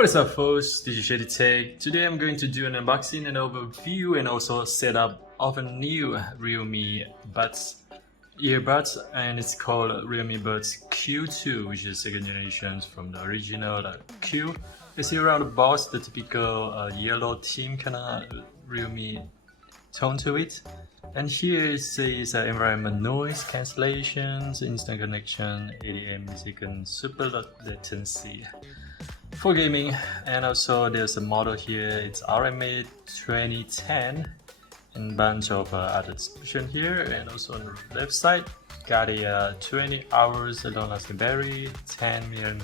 What is up folks, this is Shady Tech. Today I'm going to do an unboxing and overview and also setup of a new Realme Buds earbuds, and it's called Realme Buds Q2, which is second generation from the original Q. You see around the box the typical yellow theme kind of Realme tone to it. And here it says environment noise cancellations, instant connection, 80 millisecond super low latency for gaming. And also there's a model here, it's RMA 2010, and bunch of other description here. And also on the left side got a 20 hours long lasting battery, 10 million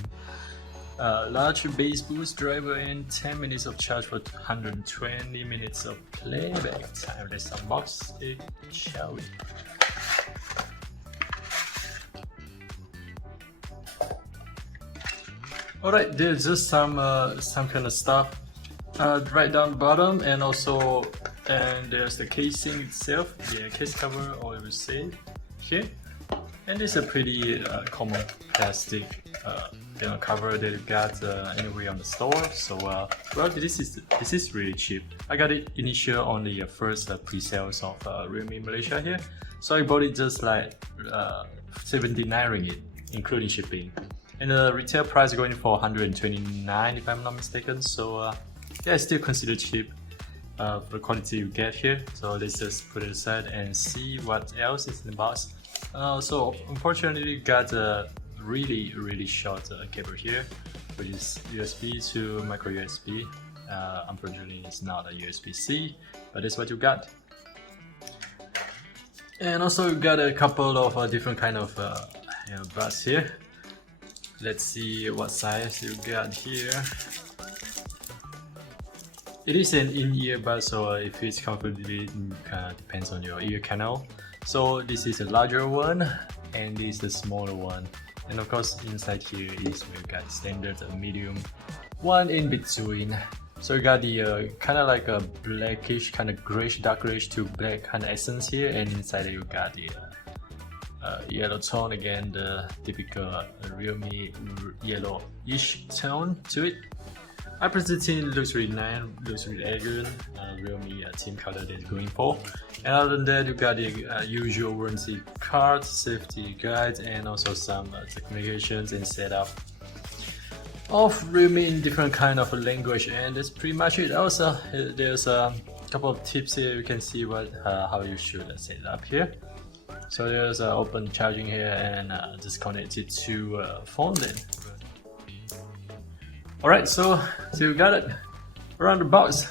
large bass boost driver, and 10 minutes of charge for 120 minutes of playback time. Let's unbox it, shall we? Alright, there's just some kind of stuff right down the bottom, and also there's the casing itself, the case cover, or you would say here. And it's a pretty common plastic cover that you got anywhere on the store. So well, this is really cheap. I got it initial on the first pre-sales of Realme Malaysia here. So I bought it just like 79 ringgit, including shipping. And the retail price going for 129 if I'm not mistaken. So yeah, I still consider cheap for the quality you get here. So let's just put it aside and see what else is in the box. So unfortunately got a really short cable here, which is USB to micro USB. Unfortunately it's not a USB-C, but that's what you got. And also you got a couple of different kind of buds here. Let's see what size you got here. It is an in-ear bud, so if it's comfortably, it kind of depends on your ear canal. So this is a larger one, and this is the smaller one. And of course inside here is we got standard medium one in between. So you got the kind of like a blackish, kind of grayish, dark grayish to black kind of essence here, and inside you got the yellow tone, again the typical Realme yellowish tone to it. I personally looks really nice, looks really elegant. Realme team color they're going for. And other than that, you got the usual warranty card, safety guide, and also some communications and setup of Realme in different kind of language. And that's pretty much it. Also, there's a couple of tips here. You can see what how you should set it up here. So there's open charging here, and just connect it to phone then. Alright, so you got it around the box.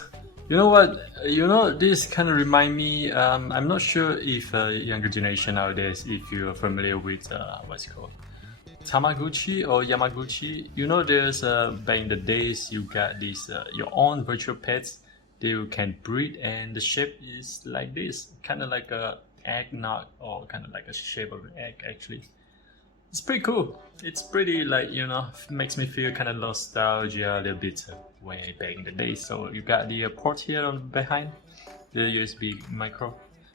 You know what? You know, this kind of remind me. I'm not sure if younger generation nowadays, if you are familiar with what's it called, Tamagotchi or Yamaguchi. You know, there's back in the days you got this your own virtual pets that you can breed, and the shape is like this, kind of like a eggnog, or kind of like a shape of an egg actually. It's pretty cool. It's pretty, like, you know, makes me feel kind of nostalgia a little bit way back in the day. So you got the port here on behind, the USB micro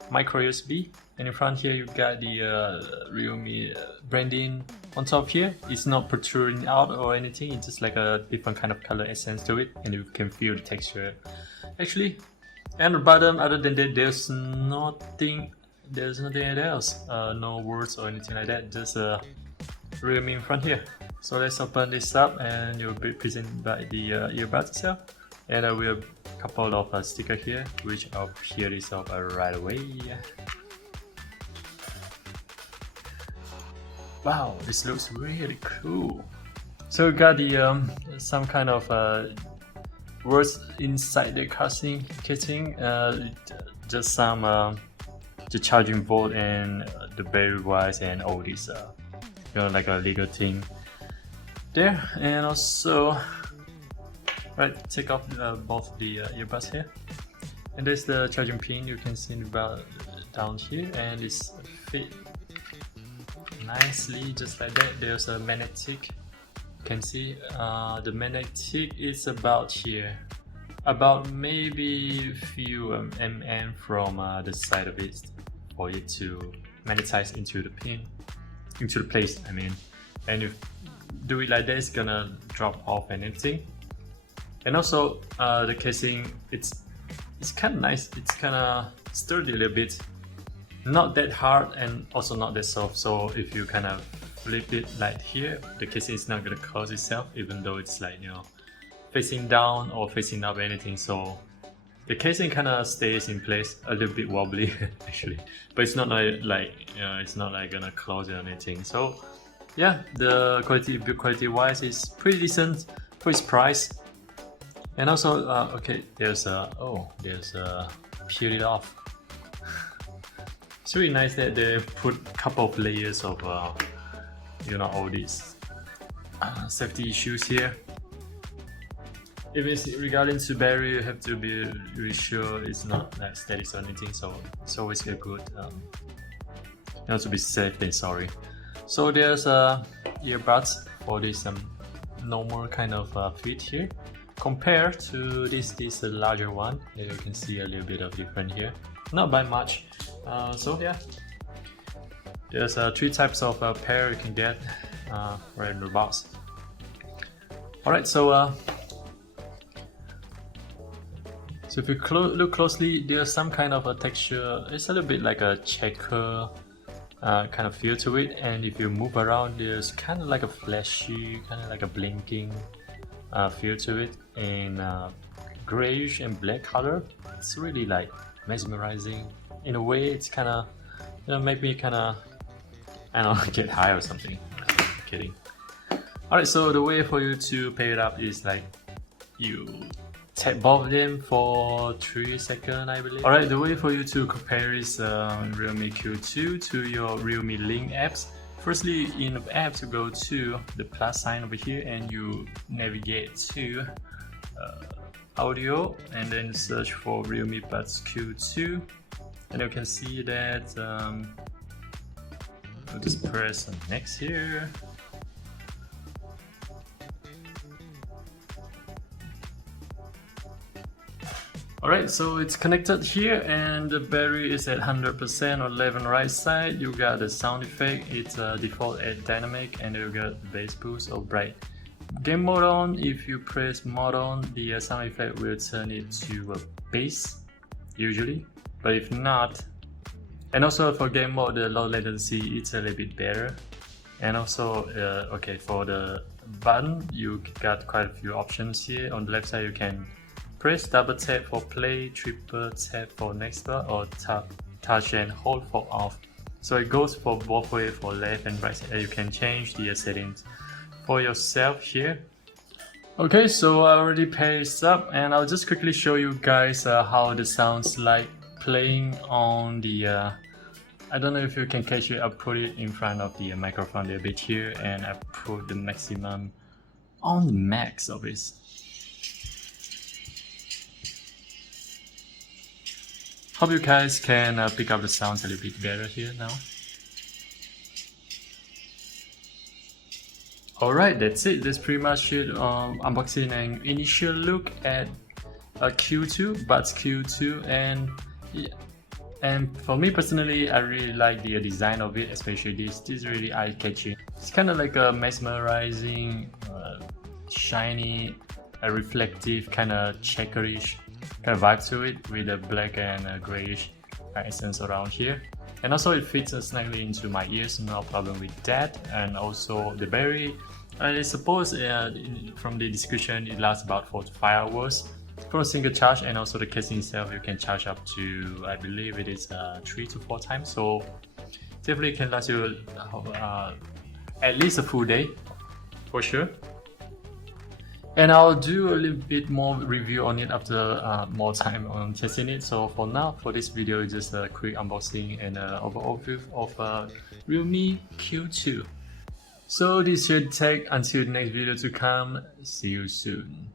USB, and in front here you got the Realme branding on top here. It's not protruding out or anything. It's just like a different kind of color essence to it, and you can feel the texture actually. And the bottom, other than that, there's nothing else. No words or anything like that. Just Realme in front here. So let's open this up, and you'll be presented by the earbuds itself. And we have a couple of stickers here, which I'll peel this off right away. Wow, this looks really cool. So we got the some kind of words inside the casing, just some the charging port and the battery wise and all this you know, like a legal thing there. And also right, take off both the earbuds here, and there's the charging pin. You can see about down here, and it's fit nicely just like that. There's a magnetic, you can see the magnetic is about here, about maybe few mm from the side of it, for it to magnetize into the pin, into the place I mean. And if do it like that, it's gonna drop off and everything. And also the casing, it's kind of nice. It's kind of sturdy a little bit, not that hard and also not that soft. So if you kind of flip it like here, the casing is not gonna close itself, even though it's like, you know, facing down or facing up, anything. So the casing kind of stays in place, a little bit wobbly actually, but it's not like you know, it's not like gonna close or anything. So yeah, the quality, build quality wise, is pretty decent for its price. And also okay, there's peel it off. It's really nice that they put a couple of layers of you know, all these safety issues here. If it's regarding to battery, you have to be really sure it's not like static or anything, so it's always a good you know, to be safe than sorry. So there's earbuds for this normal kind of fit here, compared to this larger one. There you can see a little bit of difference here, not by much. So yeah, there's 3 types of pair you can get right in the box. Alright, so if you look closely, there's some kind of a texture. It's a little bit like a checker kind of feel to it, and if you move around, there's kind of like a flashy, kind of like a blinking feel to it in grayish and black color. It's really like mesmerizing in a way. It's kind of, you know, make me kind of, I don't know, get high or something. Kidding. Alright, so the way for you to pair it up is like you tap both of them for 3 seconds, I believe. Alright, the way for you to compare is Realme Q2 to your Realme Link apps. Firstly, in the apps, you go to the plus sign over here and you navigate to audio, and then search for Realme Buds Q2, and you can see that I'll just press on next here. Alright, so it's connected here and the battery is at 100% or 11 right side. You got the sound effect, it's default at dynamic, and you got the bass boost or bright. Game mode on, if you press mode on, the sound effect will turn it to a bass usually, but if not, and also for game mode, the low latency, it's a little bit better. And also okay, for the button, you got quite a few options here. On the left side, you can press double tap for play, triple tap for next bar, or touch and hold for off. So it goes for both ways, for left and right side. You can change the settings for yourself here. Okay, so I already paired this up, and I'll just quickly show you guys how the sounds like playing on the I don't know if you can catch it. I put it in front of the microphone a little bit here, and I put the maximum on the max of it. Hope you guys can pick up the sounds a little bit better here now. Alright, that's it. That's pretty much it. Unboxing and initial look at Q2, Buds Q2, and yeah. And for me personally, I really like the design of it, especially this. This is really eye-catching. It's kind of like a mesmerizing, shiny, reflective, kind of checkerish kind of vibe to it, with a black and grayish accents around here. And also it fits snugly into my ears, no problem with that. And also the battery, I suppose from the description, it lasts about 4 to 5 hours for a single charge. And also the casing itself, you can charge up to, I believe it is 3 to 4 times. So definitely can last you at least a full day for sure. And I'll do a little bit more review on it after more time on testing it. So for now, for this video, just a quick unboxing and overview of Realme Q2. So this should take until the next video to come. See you soon.